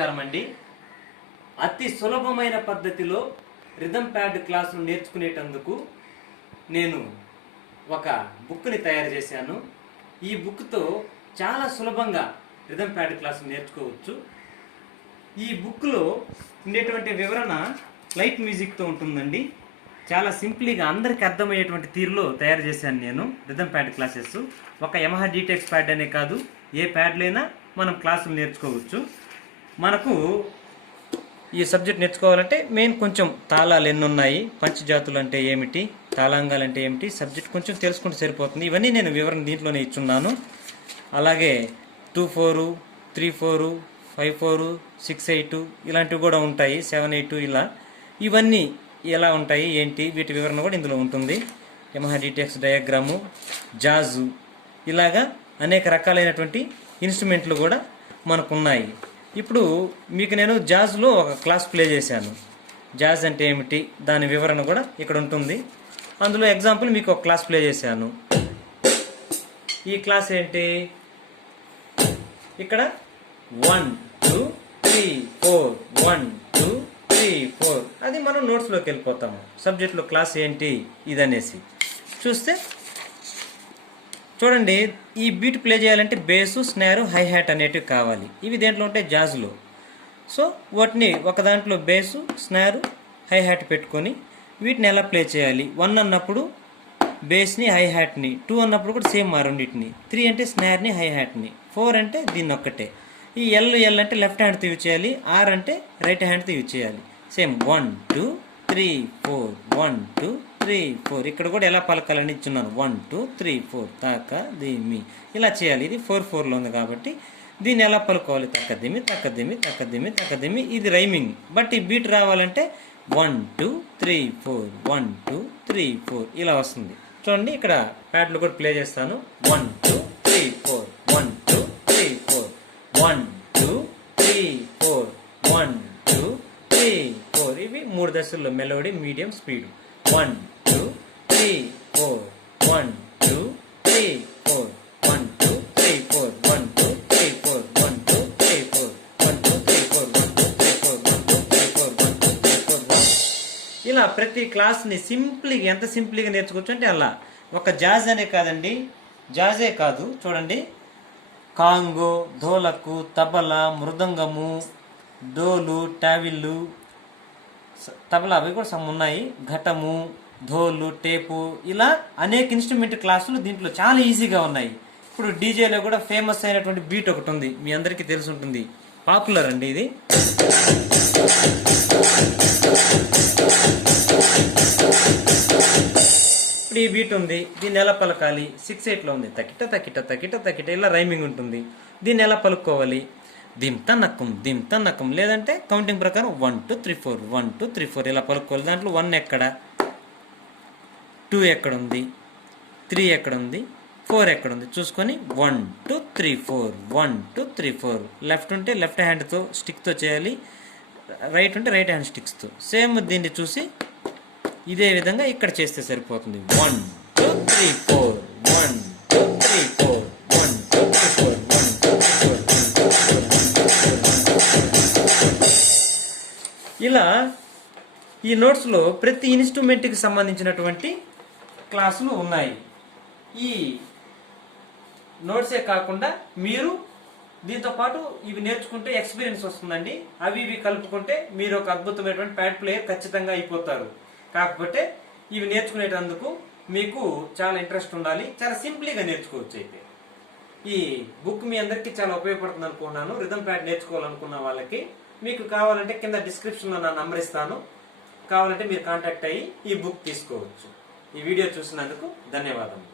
నమస్కారం అండి. అతి సులభమైన పద్ధతిలో రిథమ్ ప్యాడ్ క్లాసులు నేర్చుకునేటందుకు నేను ఒక బుక్ని తయారు చేశాను. ఈ బుక్తో చాలా సులభంగా రిథమ్ ప్యాడ్ క్లాసులు నేర్చుకోవచ్చు. ఈ బుక్లో ఉండేటువంటి వివరణ లైట్ మ్యూజిక్తో ఉంటుందండి. చాలా సింపుల్గా అందరికీ అర్థమయ్యేటువంటి తీరులో తయారు చేశాను నేను రిథమ్ ప్యాడ్ క్లాసెస్. ఒక యమహా డీటెక్స్ ప్యాడ్ అనే కాదు, ఏ ప్యాడ్లైనా మనం క్లాసులు నేర్చుకోవచ్చు. మనకు ఈ సబ్జెక్ట్ నేర్చుకోవాలంటే మెయిన్ కొంచెం తాళాలు ఎన్ని ఉన్నాయి, పంచజాతులు అంటే ఏమిటి, తాళాంగాలు అంటే ఏమిటి, సబ్జెక్ట్ కొంచెం తెలుసుకుంటే సరిపోతుంది. ఇవన్నీ నేను వివరణ దీంట్లోనే ఇచ్చున్నాను. అలాగే 2/4, 3/4, 5/4, 6/8 ఇలాంటివి కూడా ఉంటాయి, 7/8 ఇలా. ఇవన్నీ ఎలా ఉంటాయి ఏంటి వీటి వివరణ కూడా ఇందులో ఉంటుంది. యమహా డీటెక్స్ డయాగ్రాము, జాజు, ఇలాగా అనేక రకాలైనటువంటి ఇన్స్ట్రుమెంట్లు కూడా మనకు ఉన్నాయి. ఇప్పుడు మీకు నేను జాజ్లో ఒక క్లాస్ ప్లే చేశాను. జాజ్ అంటే ఏమిటి దాని వివరణ కూడా ఇక్కడ ఉంటుంది. అందులో ఎగ్జాంపుల్ మీకు ఒక క్లాస్ ప్లే చేశాను. ఈ క్లాస్ ఏంటి, ఇక్కడ 1 2 3 4 1 2 3 4 అది మనం నోట్స్లోకి వెళ్ళిపోతాము. సబ్జెక్ట్లో క్లాస్ ఏంటి ఇదనేసి చూస్తే చూడండి, ఈ బీట్ ప్లే చేయాలంటే బేసు, స్నారు, హై హ్యాట్ అనేటివి కావాలి. ఇవి దేంట్లో ఉంటాయి, జాజ్లో. సో వాటిని ఒక దాంట్లో బేసు, స్నారు, హై హ్యాట్ పెట్టుకొని వీటిని ఎలా ప్లే చేయాలి. 1 అన్నప్పుడు బేస్ని, హై హ్యాట్ని, 2 అన్నప్పుడు కూడా సేమ్ ఆ రెండింటిని, 3 అంటే స్నార్ని, హై హ్యాట్ని, 4 అంటే దీన్ని ఒక్కటే. ఈ ఎల్ అంటే లెఫ్ట్ హ్యాండ్తో యూజ్ చేయాలి, ఆర్ అంటే రైట్ హ్యాండ్తో యూజ్ చేయాలి. సేమ్ 1 2 3 4 1 2 3 4 ఇక్కడ కూడా ఎలా పలకాలని ఇచ్చున్నాను. 1 2 3 4 తాక దిమి ఇలా చేయాలి. ఇది 4/4లో ఉంది కాబట్టి దీన్ని ఎలా పలుకోవాలి, తక్కదిమి తక్కదిమి తక్కదిమి తక్కదిమి. ఇది రైమింగ్. బట్ ఈ బీట్ రావాలంటే 1 2 3 4 1 2 3 4 ఇలా వస్తుంది. చూడండి, ఇక్కడ ప్యాడ్లు కూడా ప్లే చేస్తాను. 1 2 3 4 1 2 3 4 1 2 3 4 1 2 3 4 ఇవి 3 దశల్లో మెలోడీ, మీడియం, స్పీడ్. 1 2 3 4 1 2 3 4 1 2 3 4 1 2 3 4 1 2 3 4 1 2 3 4 1 2 3 4 1 2 3 4 1 2 3 4 1 ఇలా ప్రతి క్లాస్ని సింపుల్గా ఎంత సింపుల్గా నేర్చుకోవచ్చు అంటే అలా. ఒక జాజ్ అనే కాదండి, జాజే కాదు, చూడండి, కాంగో, ధోలకు, తబలా, మృదంగము, డోలు, టావిళ్ళు, తబలా అవి కూడా సమ్ ఉన్నాయి, ఘటము, ధోలు, టేపు, ఇలా అనేక ఇన్స్ట్రుమెంట్ క్లాసులు దీంట్లో చాలా ఈజీగా ఉన్నాయి. ఇప్పుడు డీజేలో కూడా ఫేమస్ అయినటువంటి బీట్ ఒకటి ఉంది, మీ అందరికీ తెలిసి ఉంటుంది, పాపులర్ అండి ఇది. ఇప్పుడు ఈ బీట్ ఉంది, దీన్ని ఎలా పలకాలి, 6/8లో ఉంది, తకిట తకిట తకిట తకిట ఇలా రైమింగ్ ఉంటుంది. దీన్ని ఎలా పలుకోవాలి, దిమ్ తన్నకం లేదంటే కౌంటింగ్ ప్రకారం 1 2 3 4 1 2 3 4 ఇలా పలుకోవాలి. దాంట్లో 1 ఎక్కడ, 2 ఎక్కడ ఉంది, 3 ఎక్కడ ఉంది, 4 ఎక్కడ ఉంది చూసుకొని 1 2 3 4 1 2 3 4. లెఫ్ట్ ఉంటే లెఫ్ట్ హ్యాండ్తో స్టిక్తో చేయాలి, రైట్ ఉంటే రైట్ హ్యాండ్ స్టిక్స్తో. సేమ్ దీన్ని చూసి ఇదే విధంగా ఇక్కడ చేస్తే సరిపోతుంది. 1 2 3 4 1 2 3 4 1 2 3 4 1 2 3 4 ఇలా ఈ నోట్స్లో ప్రతి ఇన్స్ట్రుమెంట్కి సంబంధించినటువంటి క్లాసులు ఉన్నాయి. ఈ నోట్సే కాకుండా మీరు దీంతో పాటు ఇవి నేర్చుకుంటే ఎక్స్పీరియన్స్ వస్తుందండి. అవి ఇవి కలుపుకుంటే మీరు ఒక అద్భుతమైనటువంటి ప్యాడ్ ప్లేయర్ ఖచ్చితంగా అయిపోతారు. కాకపోతే ఇవి నేర్చుకునేటందుకు మీకు చాలా ఇంట్రెస్ట్ ఉండాలి. చాలా సింపుల్గా నేర్చుకోవచ్చు. అయితే ఈ బుక్ మీ అందరికీ చాలా ఉపయోగపడుతుంది అనుకున్నాను. రిథమ్ ప్యాడ్ నేర్చుకోవాలనుకున్న వాళ్ళకి మీకు కావాలంటే కింద డిస్క్రిప్షన్లో నా నంబర్ ఇస్తాను, కావాలంటే మీరు కాంటాక్ట్ అయ్యి ఈ బుక్ తీసుకోవచ్చు. ఈ వీడియో చూసినందుకు ధన్యవాదములు.